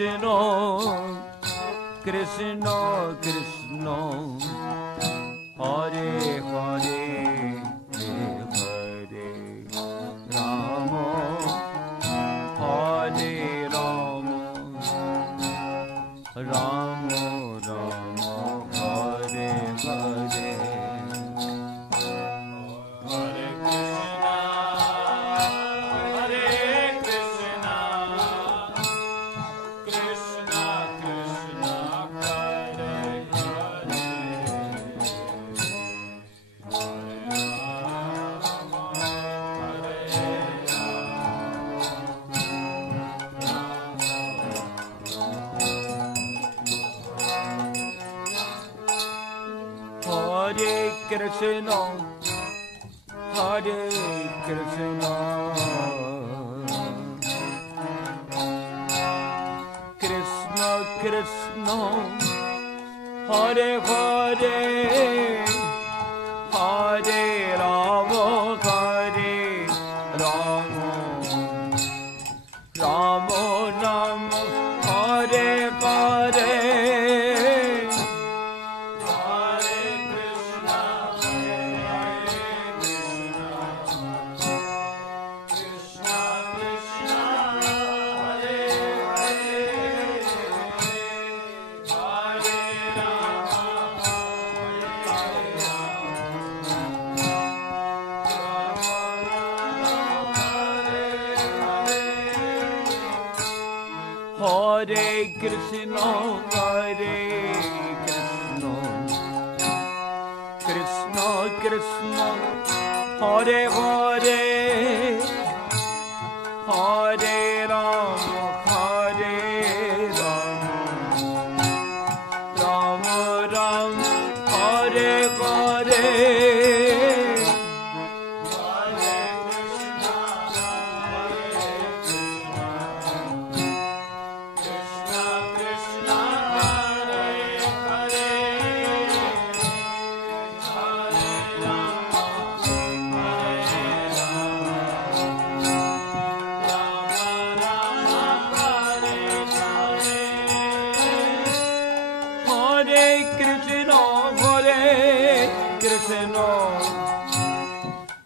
Krishna Krishna Krishna Hare Hare Hare Rama Hare Rama Rama Rama Hare Hare Hare Krishna Krishna Krishna Hare Hare Hare Krishna Hare Krishna Krishna Krishna Hare Hare Hare Rama Hare Rama Rama Rama Hare Hare Hare Krishna Hare Krishna Krishna Krishna Hare Hare Hare Rama Hare Rama Rama Rama Hare Hare Krishna Krishna Hare Hare Hare Rama Hare Rama Rama Rama Hare Hare Hare Krishna Hare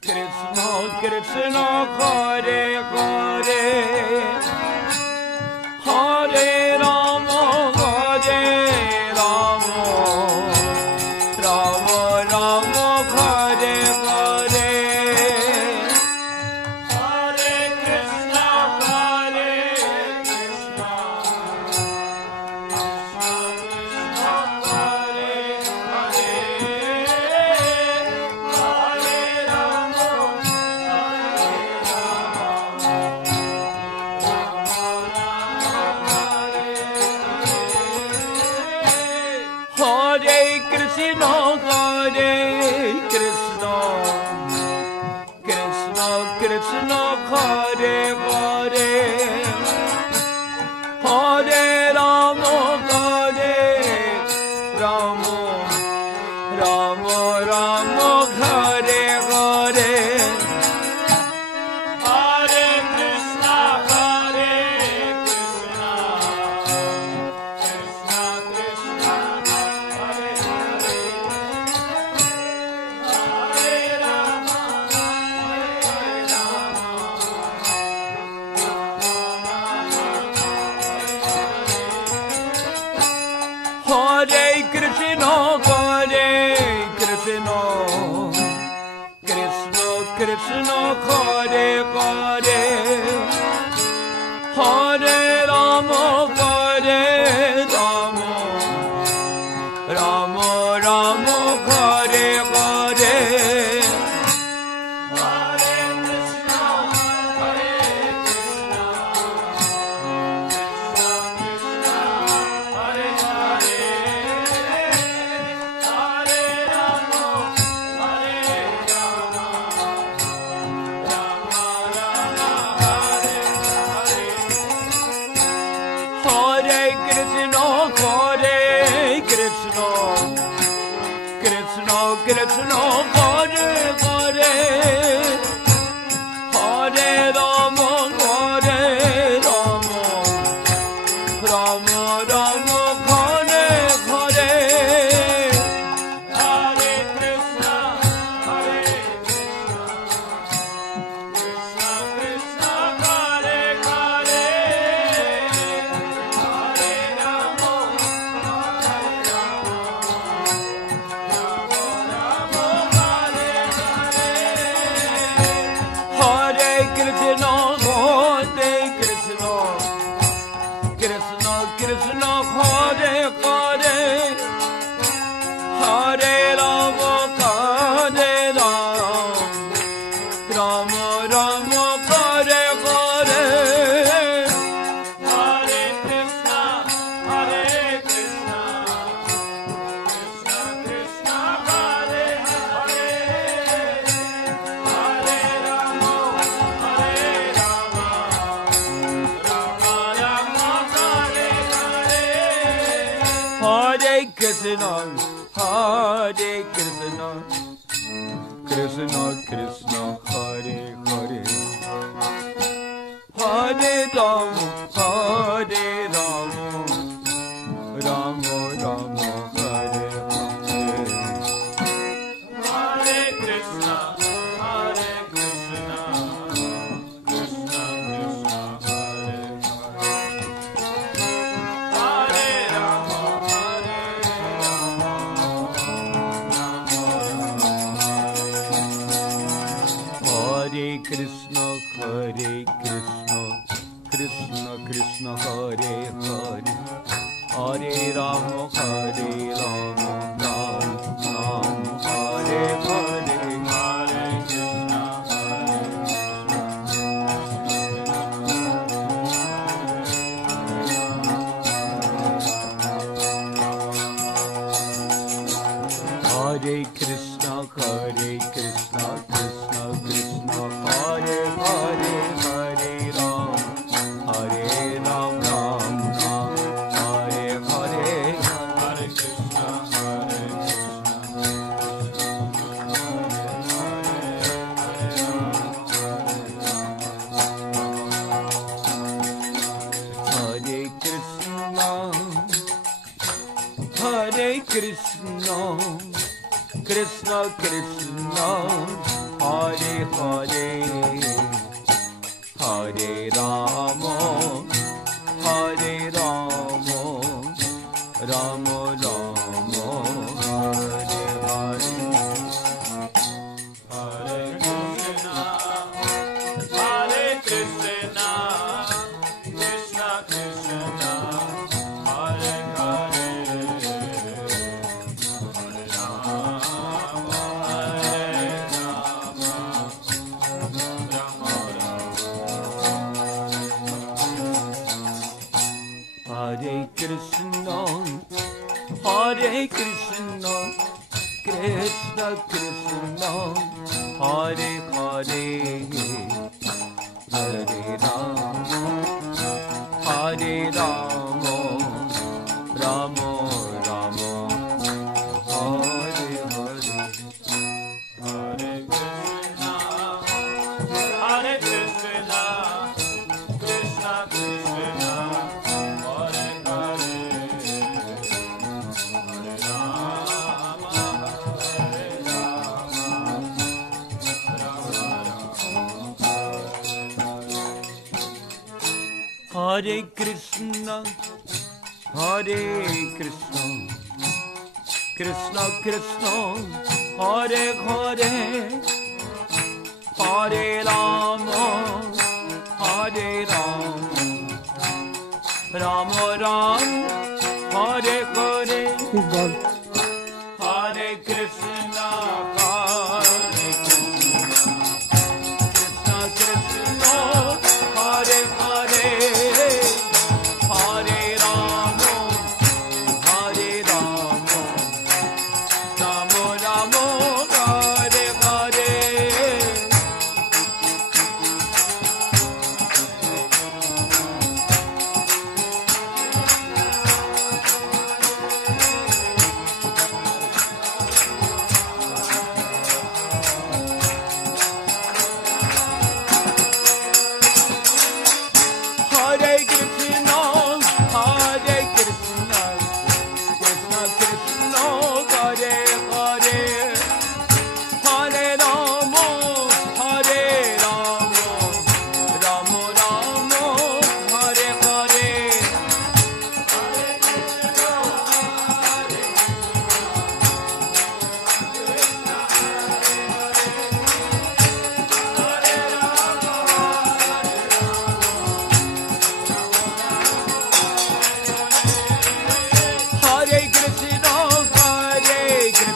Krishna Krishna Hare Hare Hare Rama Hare Rama Rama Rama Hare Hare Hare Krishna Hare Krishna Krishna Krishna Hare Hare Hare Rama Hare Krishna Hare Krishna Krishna Krishna Hare Hare Hare Rama Hare Rama Rama Rama Hare Hare Hare Krishna Hare Krishna Krishna Krishna Hare Hare Hare Rama Hare Rama Rama Rama Hare Hare Hare Krishna Hare Krishna Krishna Krishna Hare Hare Hare Rama Hare Rama Krishna, Hare Krishna, Krishna Krishna, Hare Hare, Hare Rama, Hare Rama, Rama Rama, Hare Hare, Hare Krishna, Hare Krishna, Krishna Krishna, Hare Hare, Hare Rama, Hare Rama, Hare Krishna, Hare Krishna, Krishna Krishna, Hare Hare, Hare Rama, Hare Rama, Rama Rama, Hare Hare, Hare Krishna, Hare Hare Krishna, Hare Krishna, Krishna Krishna, Hare Hare, Hare Ram, Hare Ram, Ram Ram, Hare Hare, Hare Krishna, Hare Krishna, Hare Krishna, Krishna Krishna, Hare Hare, Hare Rama, Hare Rama, Rama Rama, Hare Hare, Hare Krishna, Hare Krishna, Krishna Krishna, Hare Hare, Hare Rama, Hare Rama, Rama Rama. Hare Krishna, Hare Krishna, Krishna Krishna, Hare Hare, Hare Rama, Hare Rama, Rama Rama, Hare Hare, Hare Krishna, Hare Krishna, Krishna Krishna, Hare Hare, Hare Rama, Hare Rama, Rama Rama. Hare Krishna, Hare Krishna, Krishna Krishna, Hare Hare, Hare Rama, Hare Rama, Rama Rama, Hare Hare, Hare Krishna, Hare Krishna, Krishna Krishna, Hare Hare, Hare Rama, Hare Rama, Rama Rama, Hare Hare. Hare Krishna, Hare Krishna, Krishna Krishna, Hare Hare, Hare Rama, Hare Rama, Rama Rama, Hare Hare, Hare Krishna, Hare Hare Krishna, Hare Krishna,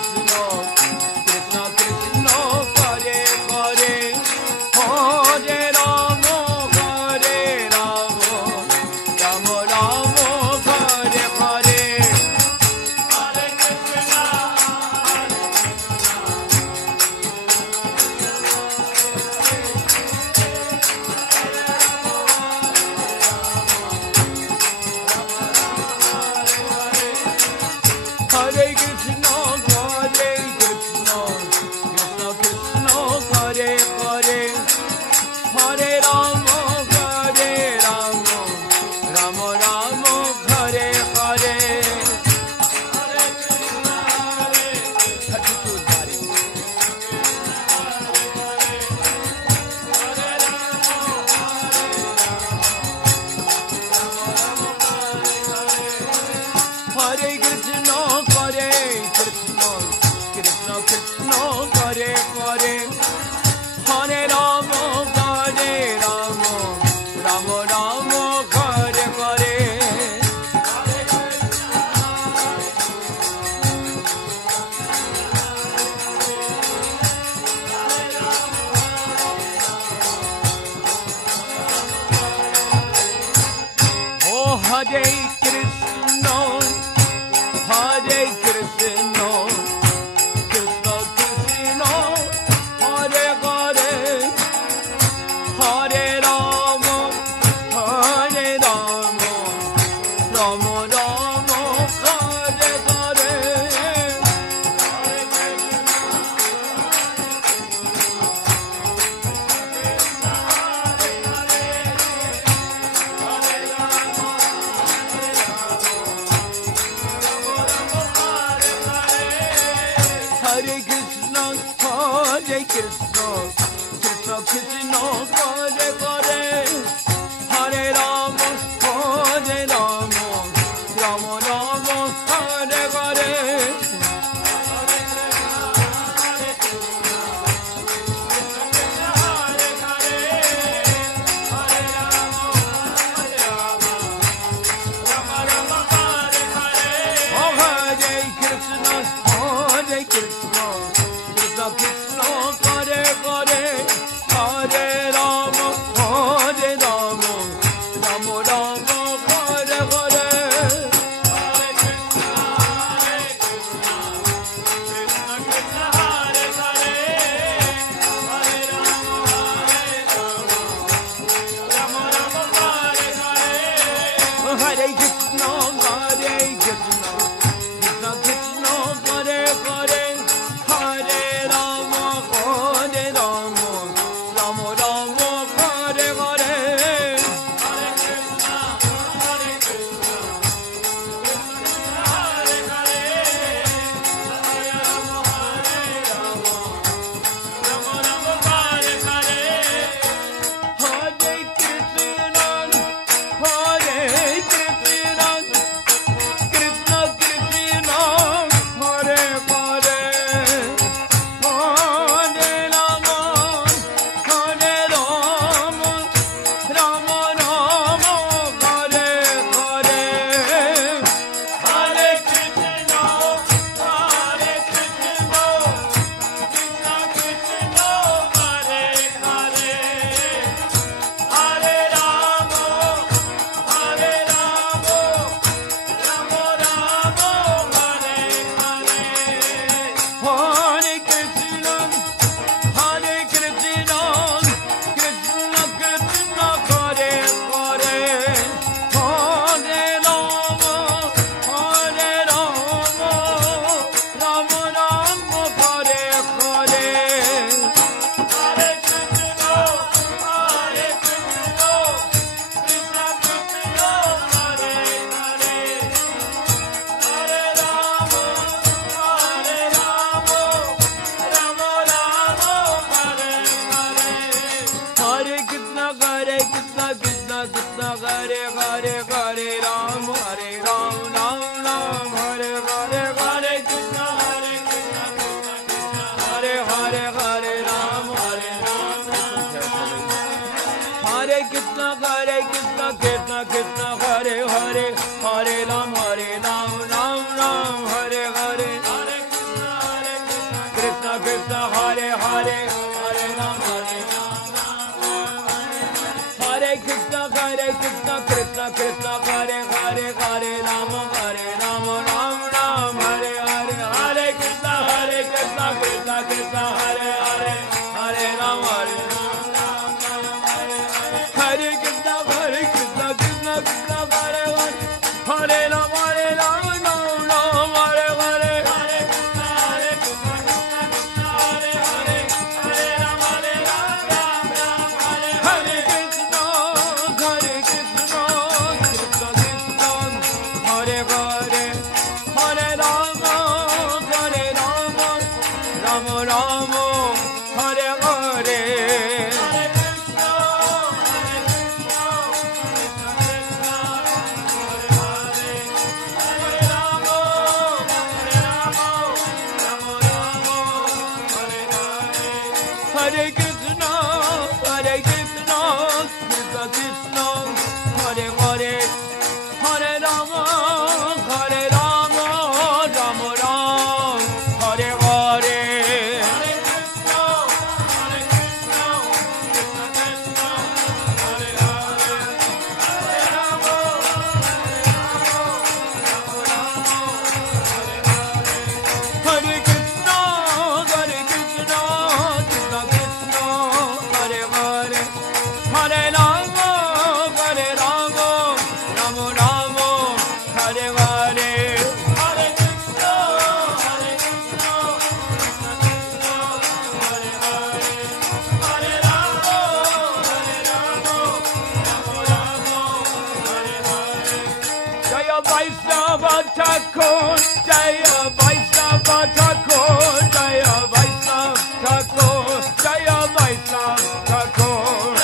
Thakur, Jaya Vaishnava Thakur, Jaya Vaishnava Thakur, Jaya Vaishnava Thakur.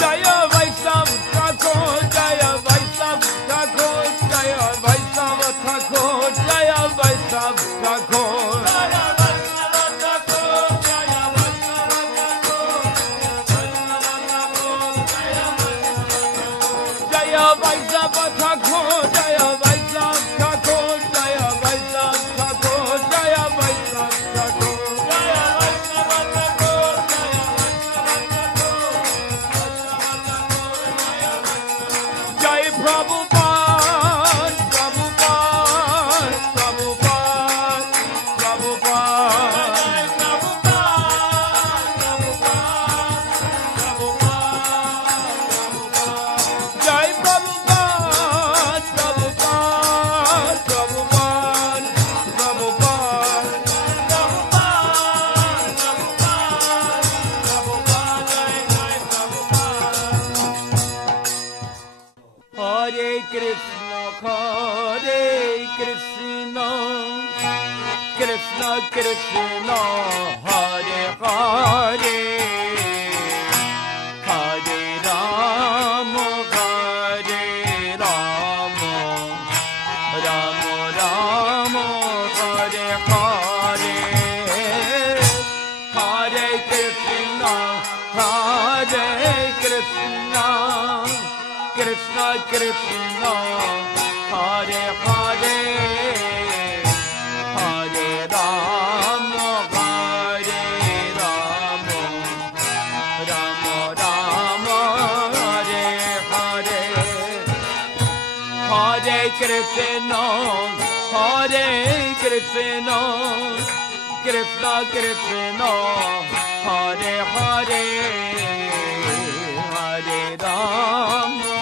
Jaya Vaishnava Thakur, Jaya Vaishnava Thakur, Jaya Vaishnava Thakur, Jaya Vaishnava Thakur. Jaya Vaishnava Thakur, Jaya Vaishnava Thakur, Jaya Vaishnava Thakur, Jaya Vaishnava Thakur. Jai Prabhupada, Prabhupada, Prabhupada, Prabhupada. Jai Prabhupada, Prabhupada, Prabhupada, Prabhupada. Hare Krishna, Krishna Krishna, Hare Hare, Hare Rama, Rama Rama, Hare Hare, Hare Krishna, Krishna Krishna, Hare Hare, Hare Rama, Rama Rama, Hare Hare, Hare Krishna, Krishna Krishna, Hare Hare, Hare Rama,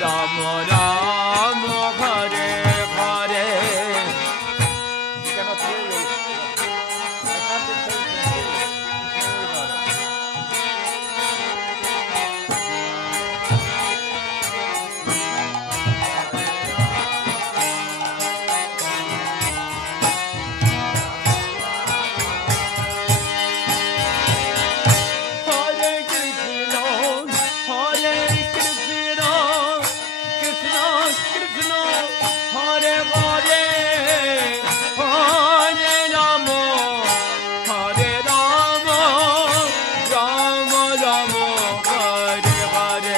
Rama Rama, Hare Hare. You cannot hear me. I can't dictate to you. Don't worry about it. Hare Krishna, Krishna Krishna, Hare Hare, Hare Rama, Rama Rama, Hare Hare.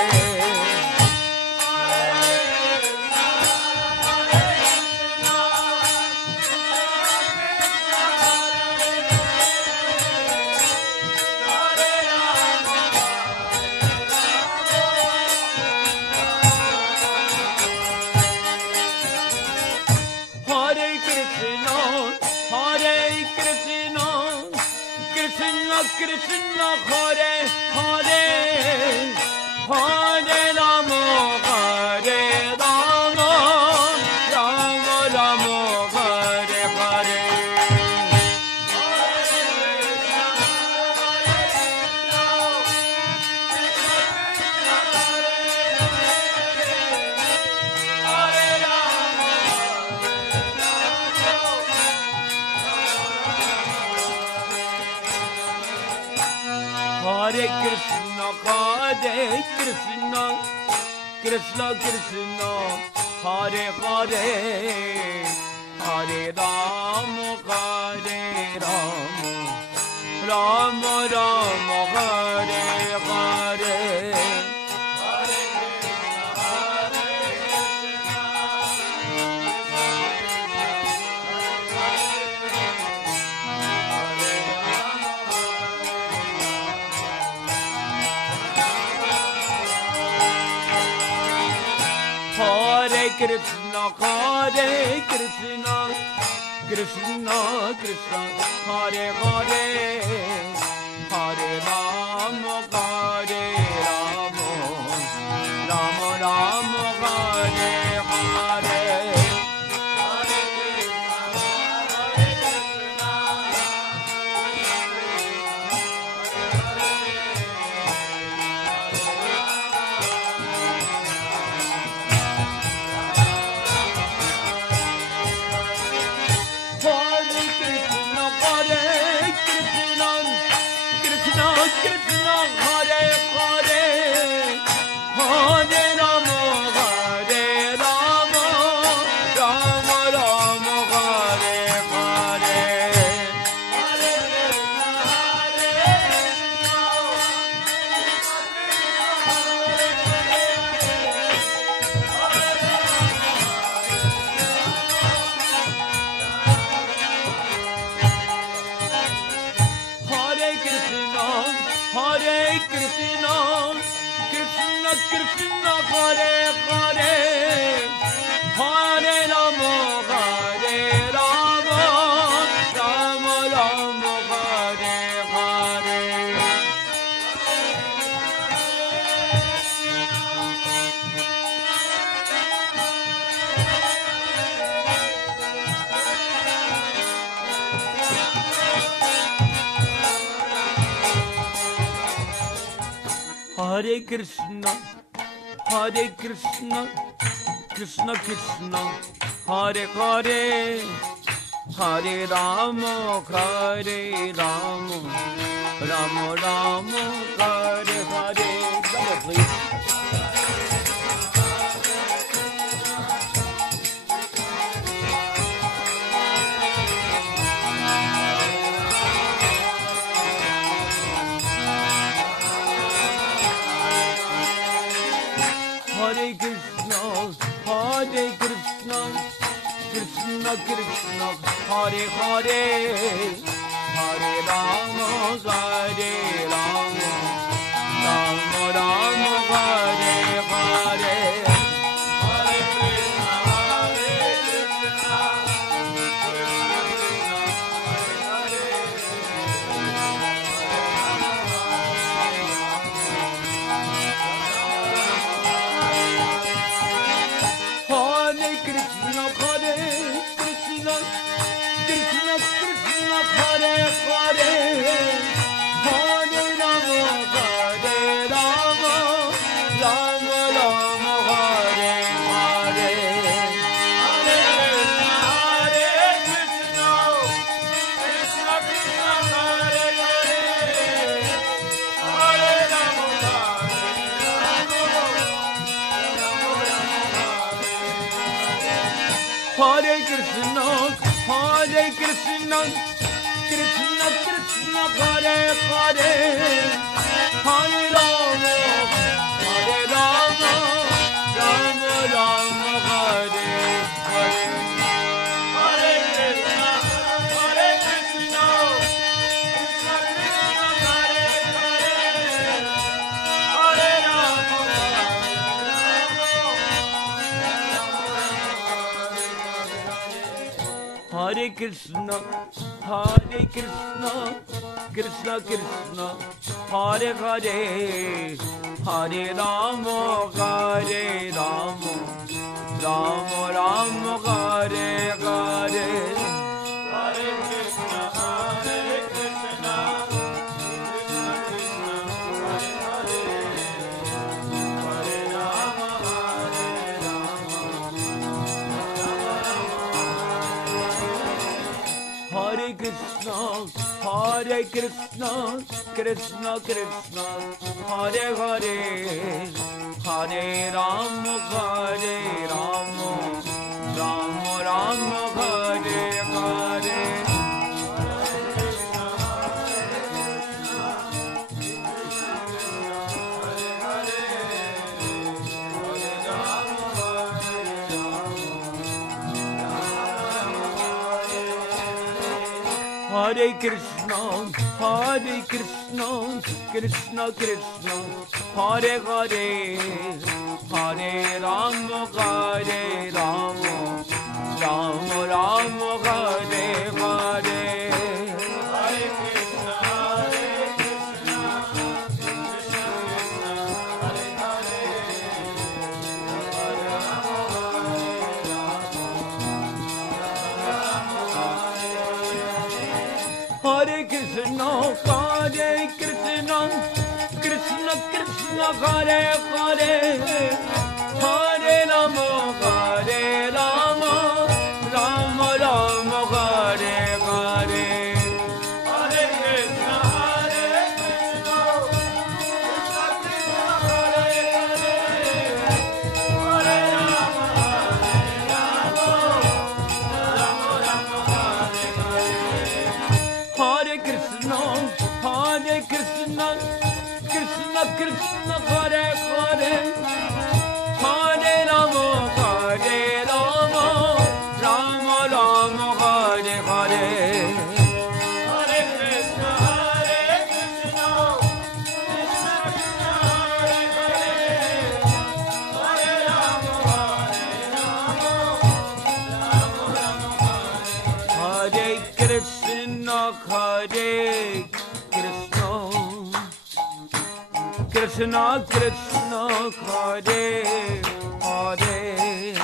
Hare Krishna, Krishna Krishna, Hare Hare, Hare Rama, Rama Rama, Hare Hare. Hare Krishna, Krishna Krishna, Hare Hare, Hare Rama, Rama Rama, Hare Hare. Hare Krishna, Krishna Krishna, Hare Hare, Hare Rama, Rama Rama, Hare Hare. Hare Hare Krishna, Krishna Krishna, Hare Hare, Hare Rama, Hare Rama, Rama Rama, Hare Hare. Hare Krishna, Hare Krishna, Krishna Krishna, Hare Hare, Hare Rama, Hare Rama, Rama Rama, Hare Hare. Double, please. Hare Krishna, Hare Krishna, Krishna Krishna, Hare Hare, Hare Rama, Hare Rama, Rama Rama, Hare Hare. Hare Krishna, Hare Krishna, Hare Krishna, Hare Krishna, Krishna Krishna, Hare Hare, Hare Rama, Hare Rama, Rama Rama, Hare Hare. Hare Krishna, Hare Krishna, Krishna Krishna, Hare Hare, Hare Rama, Hare Krishna, Hare Krishna, Krishna Krishna, Hare Hare, Hare Rama, Hare Rama, Rama Rama, Hare Hare. Hare Krishna, Hare Krishna, Krishna Krishna, Hare Hare, Hare Rama, Hare Krishna, Hare Krishna, Krishna Krishna, Hare Hare, Hare Rama, Hare Rama, Rama Rama, Hare Hare. Hare Krishna, Hare Krishna, Krishna Krishna, Hare Hare, Hare Rama, Hare Rama, Hare Krishna, Hare Krishna, Krishna Krishna, Hare Hare, Hare Rama, Hare Rama, Rama Rama, Hare Hare. Hare Krishna, Hare Krishna, Krishna Krishna, Hare Hare, Hare Rama, Hare Rama, Rama Rama, Hare Hare. Hare Krishna, Hare Krishna, Krishna Krishna, Hare Hare, Hare Rama, Hare Krishna, Hare Krishna, Krishna Krishna, Hare Hare, Hare Rama, Hare Rama, Rama Rama, Hare Hare. Hare Krishna, Hare Krishna, Krishna Krishna, Hare Hare, Hare Rama, Hare Rama, Rama Rama, Hare Hare. Hare Krishna, Hare Krishna, Krishna Krishna, Hare Hare, Hare Rama, Hare Rama, Rama Rama, Hare Hare. Hare Krishna, Hare Krishna, Krishna Krishna Hare Hare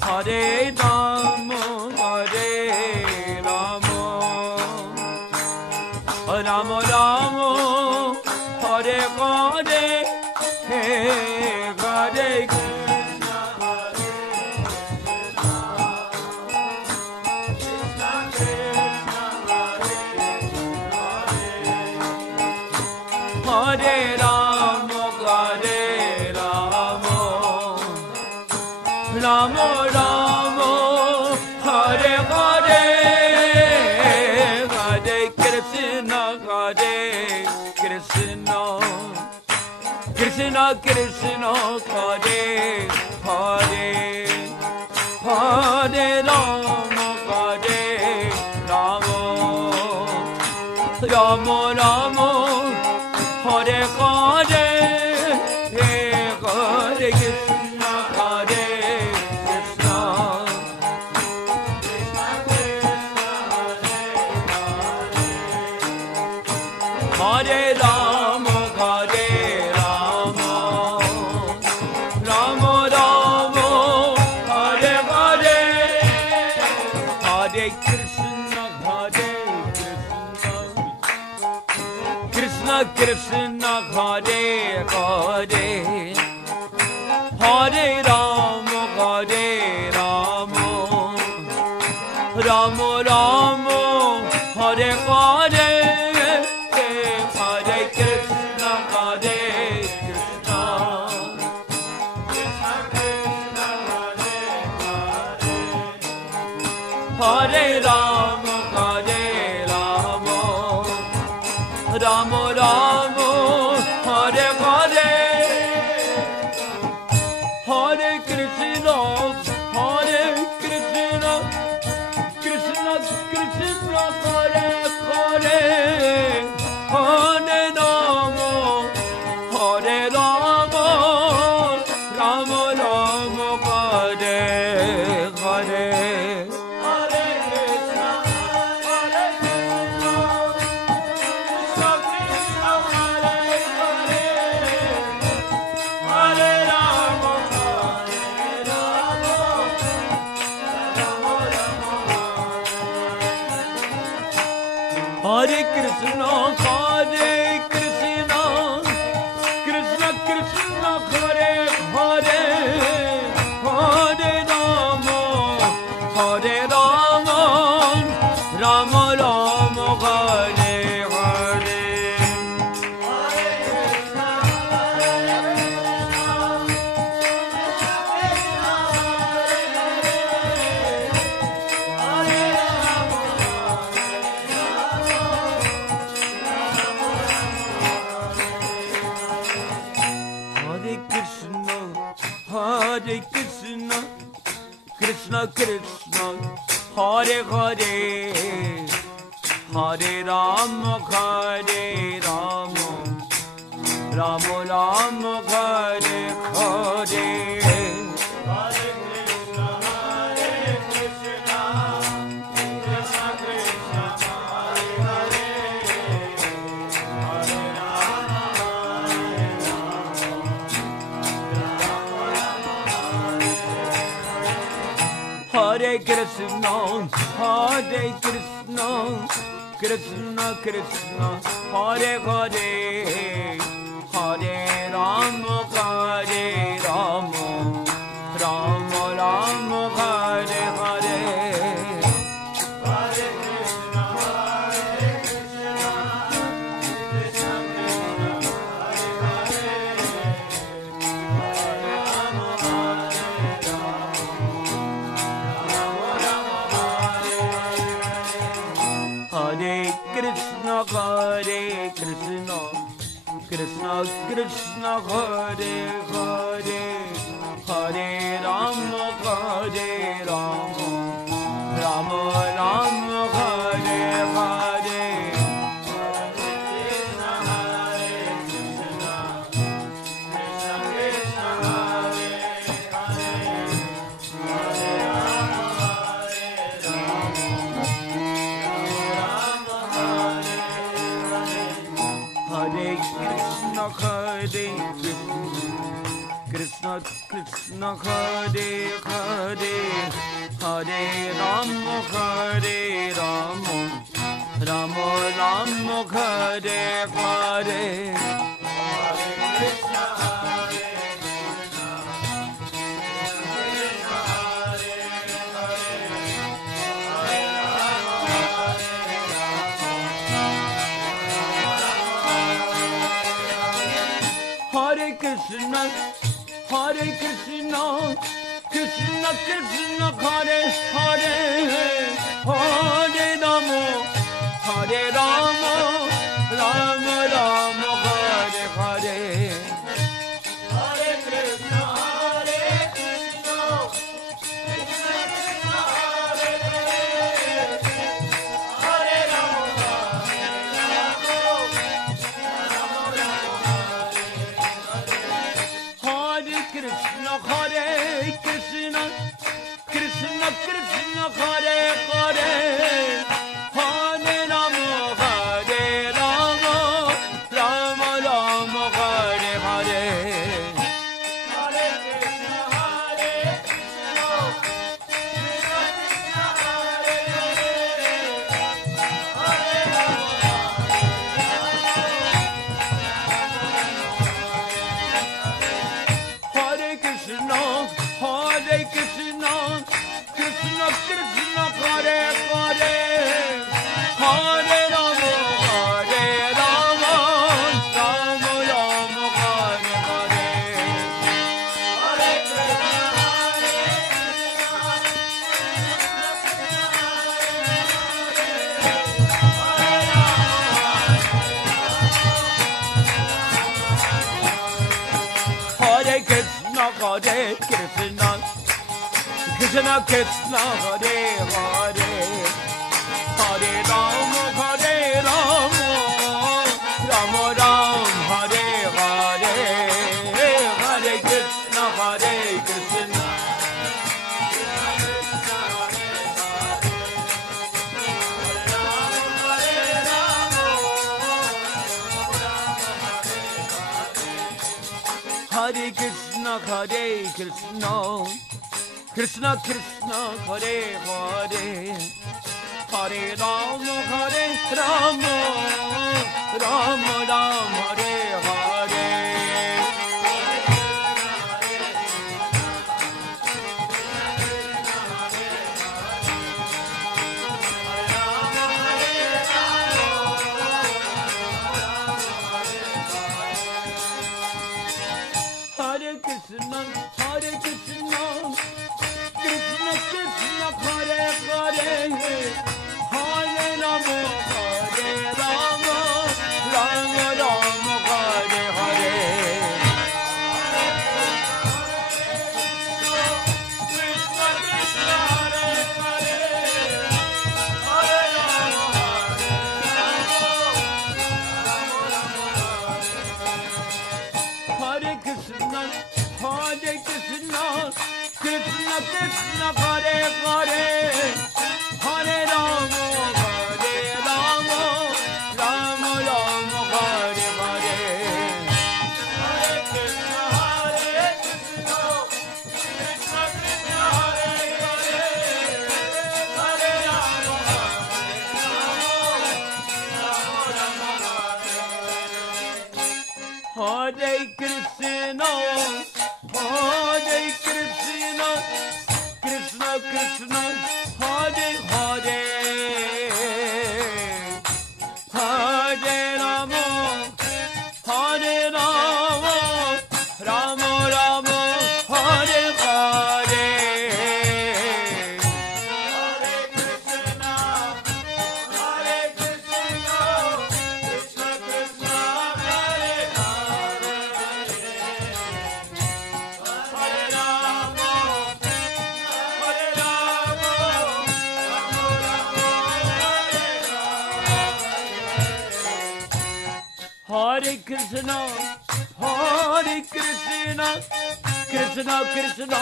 Hare Rama Hare Rama Rama Rama Hare Hare Hare Krishna Hare Rama Hare Rama Rama Rama Hare Hare Hare Krishna Krishna Krishna Hare Hare Hare Rama Hare Rama Rama Rama Hare Hare Hare Krishna Hare Krishna Hare Rama Hare Rama Rama Rama Hare Hare Hare Krishna Krishna Krishna Hare Hare Hare Rama Hare Rama Rama Rama Hare Hare Hare Krishna Hare Krishna Hare Rama Hare Rama Rama Rama Hare Hare Hare Krishna Krishna Krishna Hare Hare Hare Rama Hare Rama Rama Rama Hare Hare Hare Krishna Hare Krishna Krishna Krishna Hare Hare Hare Rama Hare Rama Rama Rama Hare Hare Hare Krishna Krishna Krishna Hare Hare Hare Rama Hare Rama Rama Rama Hare Hare Hare Krishna Krishna Krishna Hare Hare Hare Rama Hare Krishna Krishna Krishna Hare Hare Hare Rama Hare Rama Rama Rama Hare Hare Hare Krishna Krishna Krishna Hare Hare Hare Rama Hare Hare Krishna Krishna Krishna Hare Hare Hare Rama Hare Rama Rama Rama Hare Hare Krishna Hare Krishna Krishna Hare Hare Hare Rama Hare Rama Rama Rama Hare Hare Hare Krishna Hare Krishna Krishna Hare Hare Hare Rama Hare Hare Krishna, Hare Krishna, Krishna Krishna, Hare Hare, Hare Rama, Hare Rama, Rama Rama, Hare Hare. Hare Krishna, Hare Krishna, Krishna Krishna, Hare Hare, Hare Rama, Hare Krishna, Hare Krishna, Krishna Krishna, Hare Hare, Hare Rama, Hare Rama, Rama Rama, Hare Hare. Hare Krishna, Hare Krishna, Krishna Krishna, Hare Hare, Hare Rama, Hare Krishna, Hare Krishna, Krishna Krishna, Hare Hare, Hare Rama, Hare Rama, Rama Rama, Hare Hare. Hare Krishna, Hare Hare Krishna, Hare Krishna, Krishna Krishna, Hare Hare, Hare Rama, Hare Rama, Rama Rama, Hare Hare, Hare Krishna, Hare Krishna. Hare Krishna, Hare Krishna, Krishna Krishna, Hare Hare, Hare Rama, Hare Rama, Rama Rama, Hare Hare. Hare Krishna, Hare Krishna, Krishna Krishna, Hare Hare, Hare Rama, Hare Rama, Rama Rama, Hare Hare. Krishna Krishna, Hare Hare, Hare Rama, Hare Krishna, Hare Krishna, Krishna Krishna, Hare Hare, Hare Rama, Hare Rama, Rama Rama, Hare Hare. Hare Krishna, Hare Krishna, Krishna Krishna, Hare Hare, Hare Rama, Hare Krishna, Hare Krishna, Krishna Krishna, Hare Hare, Hare Rama, Hare Rama, Rama Rama, Hare Hare. Hare Krishna, Hare Krishna, Krishna Krishna, Hare Hare, Hare Rama, Hare Rama, Rama Rama, Hare Krishna, Hare Krishna, Krishna Krishna,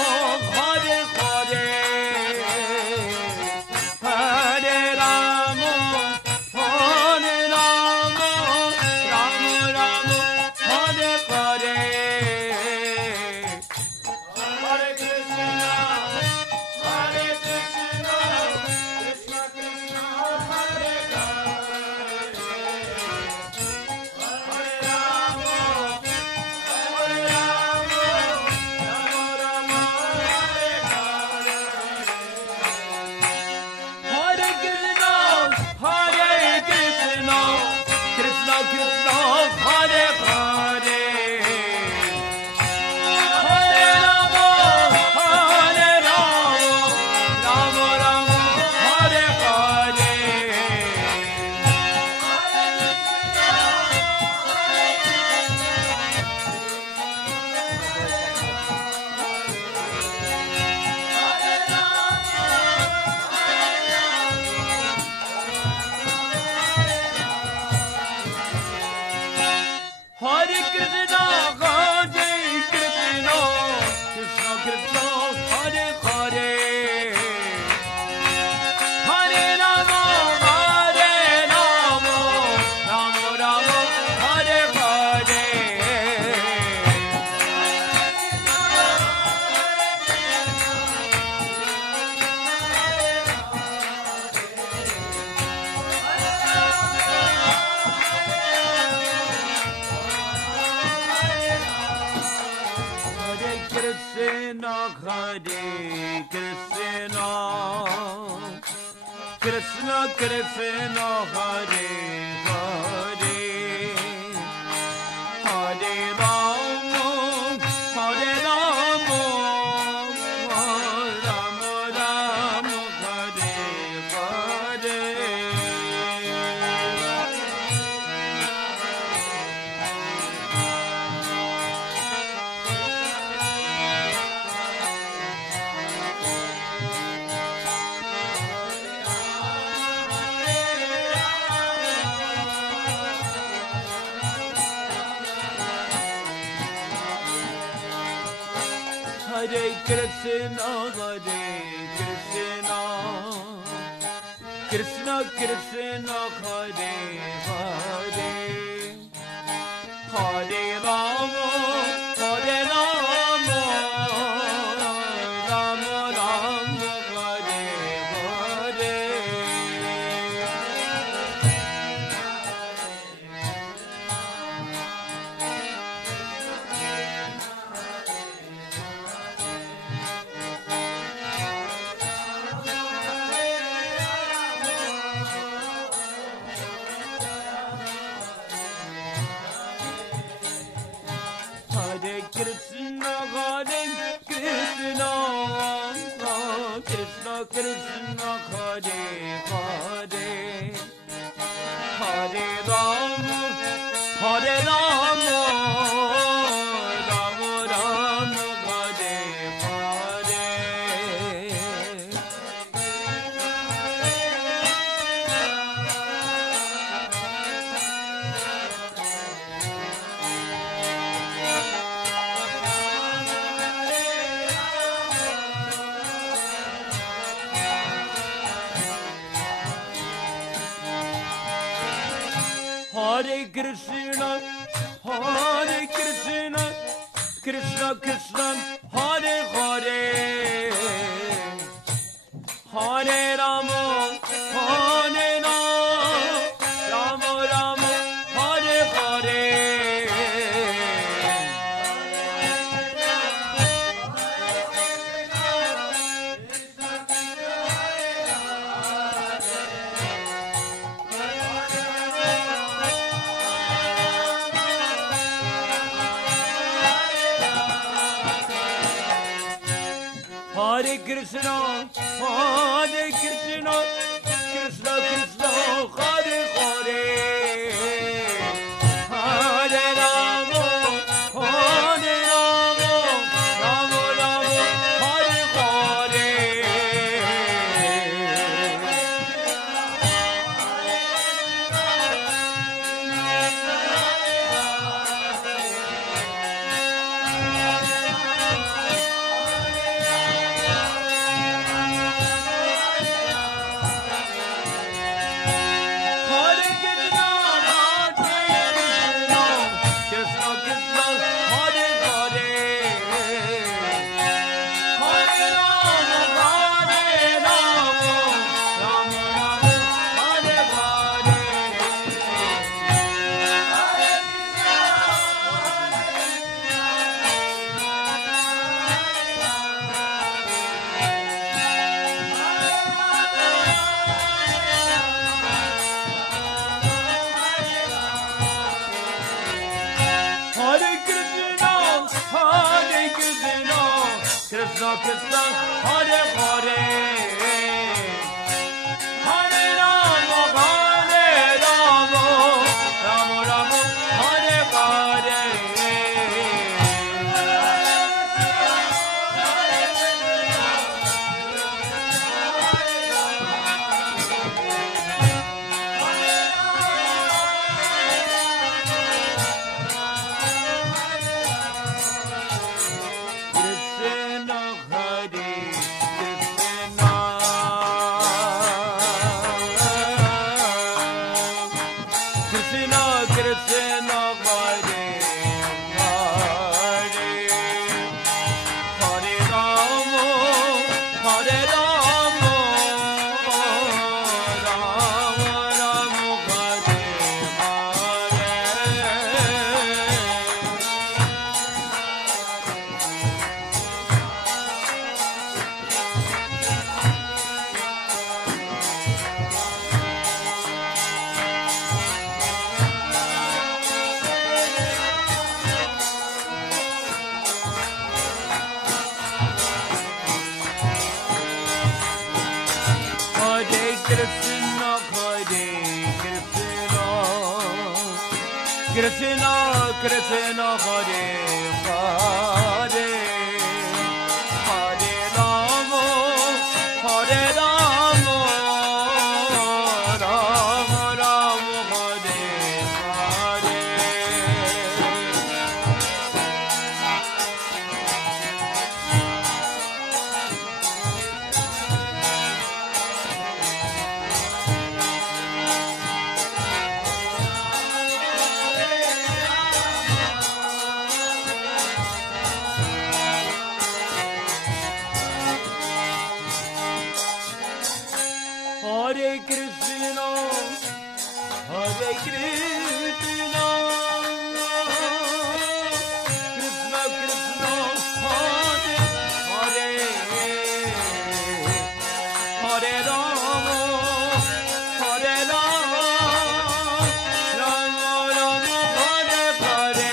Hare Hare, Hare Rama, Hare Rama, Rama Rama, Krishna, Hare Krishna, Krishna Krishna, Hare Hare, Hare Rama, Hare Rama, Rama Rama, Hare Hare. Hare Krishna, Krishna Krishna, Hare Hare, Hare Rama, Hare Rama, Rama Rama, Hare Hare. Hare Krishna, Krishna Krishna, Hare Hare, Hare Rama, Hare Rama, Rama Rama, Hare Hare. Hare Krishna, Krishna Krishna, Hare Hare, Hare Rama, Hare Rama, Rama Rama, Hare Hare. Hare Krishna, Krishna Krishna, Hare Hare, Hare Rama, Hare Rama, Rama Rama, Hare Hare. Krishna Krishna, Hare Hare, Hare Rama, Hare Rama, Rama Rama, Hare Hare. Krishna Hare Krishna, Krishna, Hare Krishna, Krishna Krishna, Hare Hare, Hare Rama, Hare Rama, Rama Rama, Hare Hare. Hare Krishna, Hare Krishna, Krishna Krishna, Hare Hare, Hare Rama, Hare Rama, Rama Rama, Hare Hare.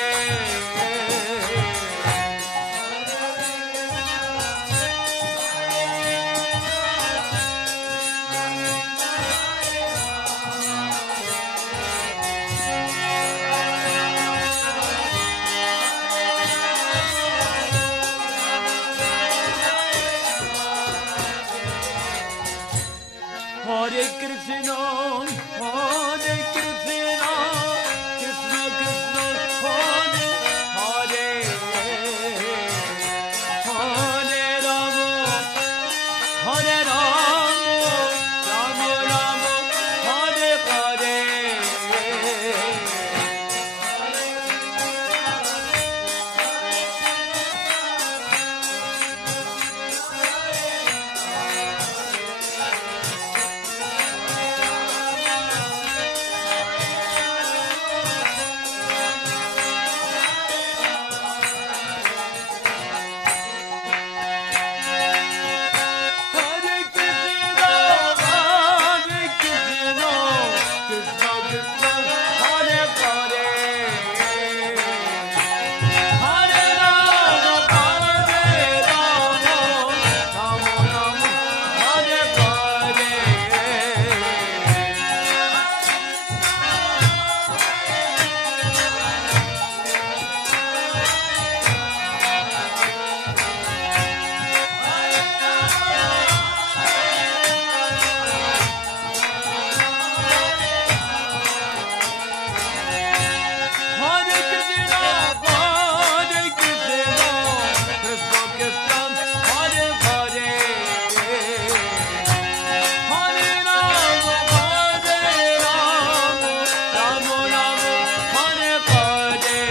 Hare Krishna, Hare Krishna, Krishna Krishna, Hare Hare, Hare Rama, Hare Rama, Rama Rama, Hare Hare.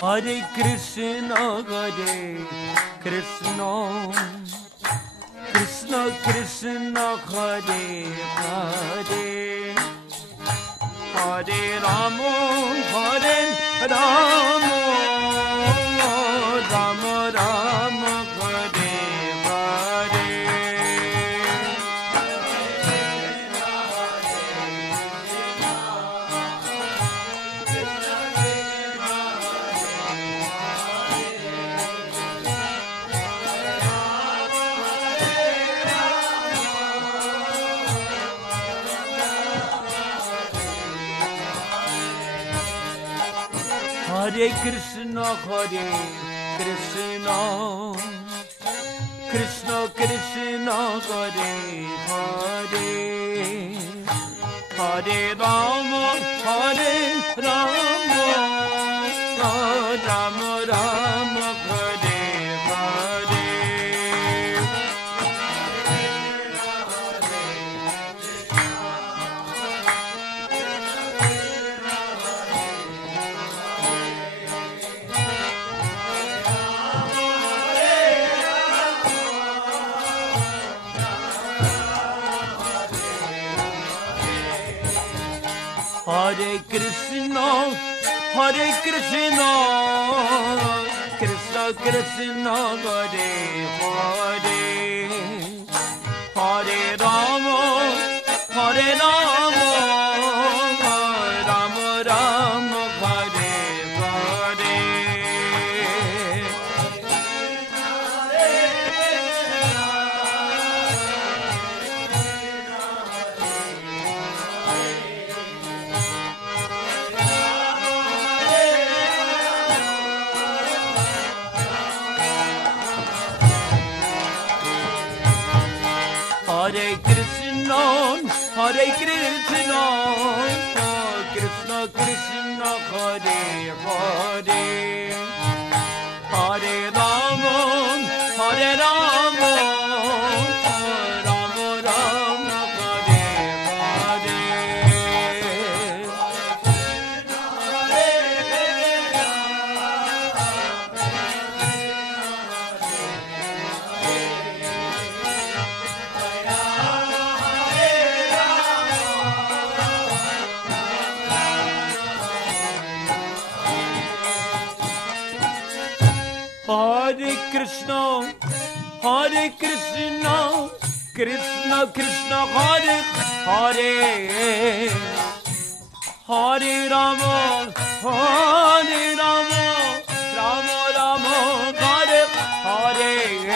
Hare Krishna, Hare Krishna, Krishna Krishna, Hare Hare, Hare Rama, Hare Rama, Rama Rama, Hare Hare. Hare Krishna, Hare Krishna, Krishna Krishna, Hare Hare, Hare Rama, Hare Rama, Rama Rama, Hare Hare. Hare Krishna, Hare Krishna, Krishna Krishna, Hare Hare, Hare Krishna, Krishna Krishna, Hare Hare, Hare Rama, Hare Rama, Rama Rama, Hare Hare. Hare Krishna, Hare Krishna, Krishna Krishna, Hare Hare, Hare Rama, Hare Rama, Rama Rama, Hare Hare.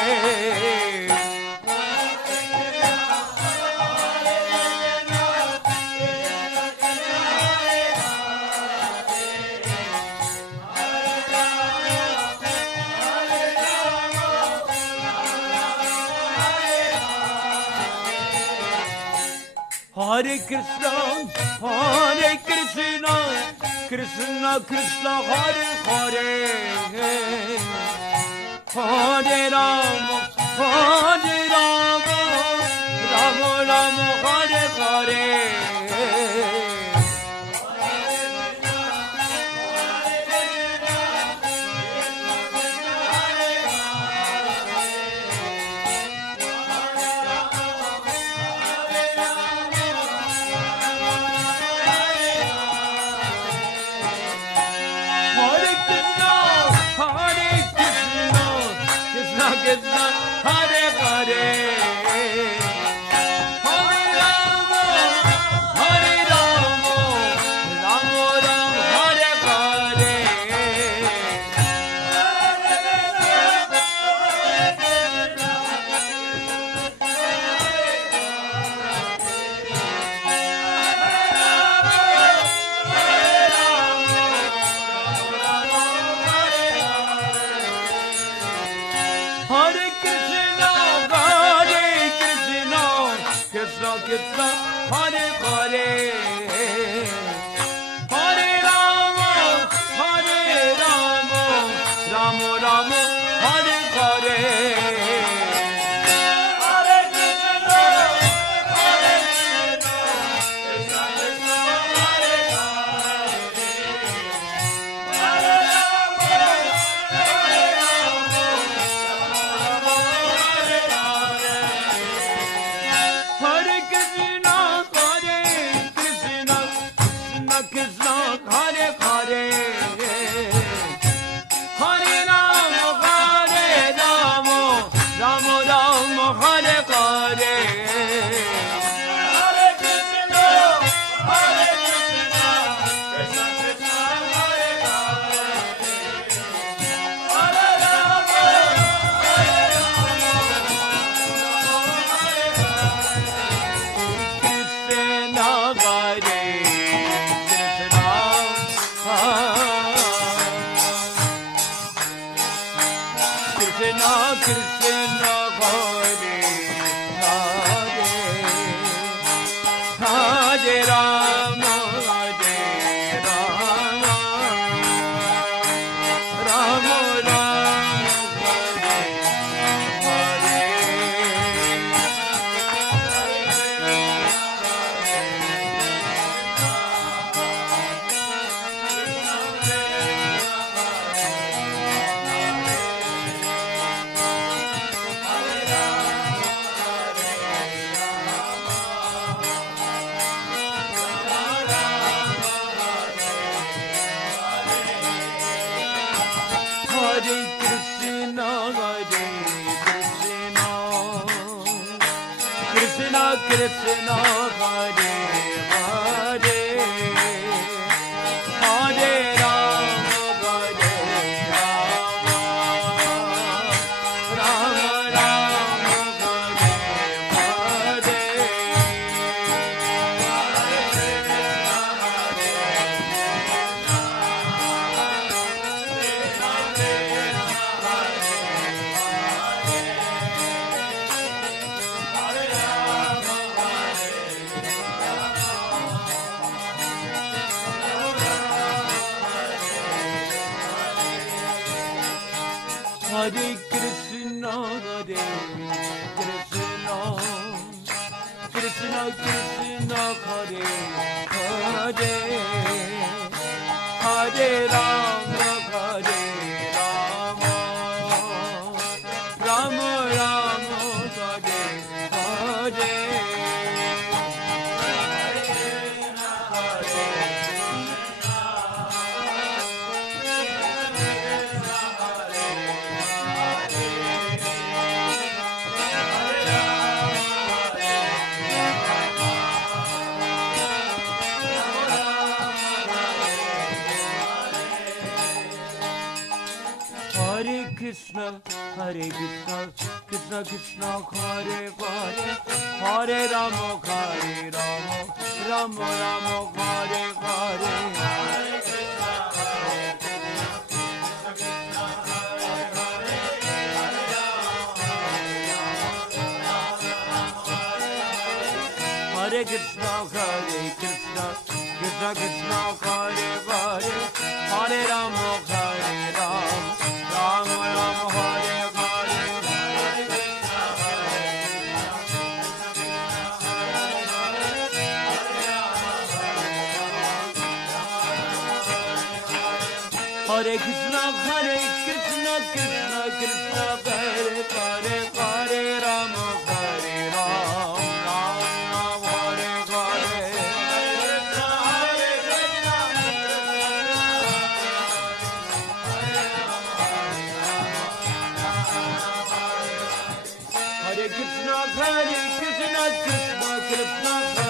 Hare Krishna, Hare Krishna, Krishna Krishna, Hare Hare, Hare Rama, Hare Rama, Rama Rama, Hare Hare. Krishna, Hare Hare, Hare Rama, Hare Rama, Rama Rama, Hare Hare. Hare Krishna, Hare Krishna, Krishna Krishna, Hare Hare, Hare Rama, Hare Rama, Rama Rama, Hare Hare. Hare Krishna, Hare Krishna, Krishna Krishna, Hare Hare, Hare Rama, Hare Rama, Hare Krishna, Hare Krishna, Krishna Krishna, Hare Hare, Hare Rama, Hare Rama, Rama Rama, Hare Hare. Hare Krishna, Hare Krishna, Krishna Krishna, Hare Hare, Hare Rama, Hare Rama, Krishna Hare Krishna, Krishna Krishna Hare Hare, Hare Rama, Hare Rama, Rama Rama, Hare Hare. Hare Krishna, Hare Krishna, Krishna Krishna, Hare Hare, Hare Rama, Hare Rama, Rama Rama, Hare Hare. Hare Hare Krishna, Krishna Krishna, Hare Hare, Hare Rama, Rama Rama, Hare Hare. Krishna, Hare Krishna, Krishna Krishna, Hare Hare, Hare Rama, Rama Rama, Hare Hare. Hare Krishna, Krishna Hare Krishna, Krishna Krishna, Hare Hare, Hare Rama, Rama Rama, Hare Hare. Hare Krishna, Krishna Krishna, Hare Hare, Hare Rama, Hare Krishna, Krishna Krishna,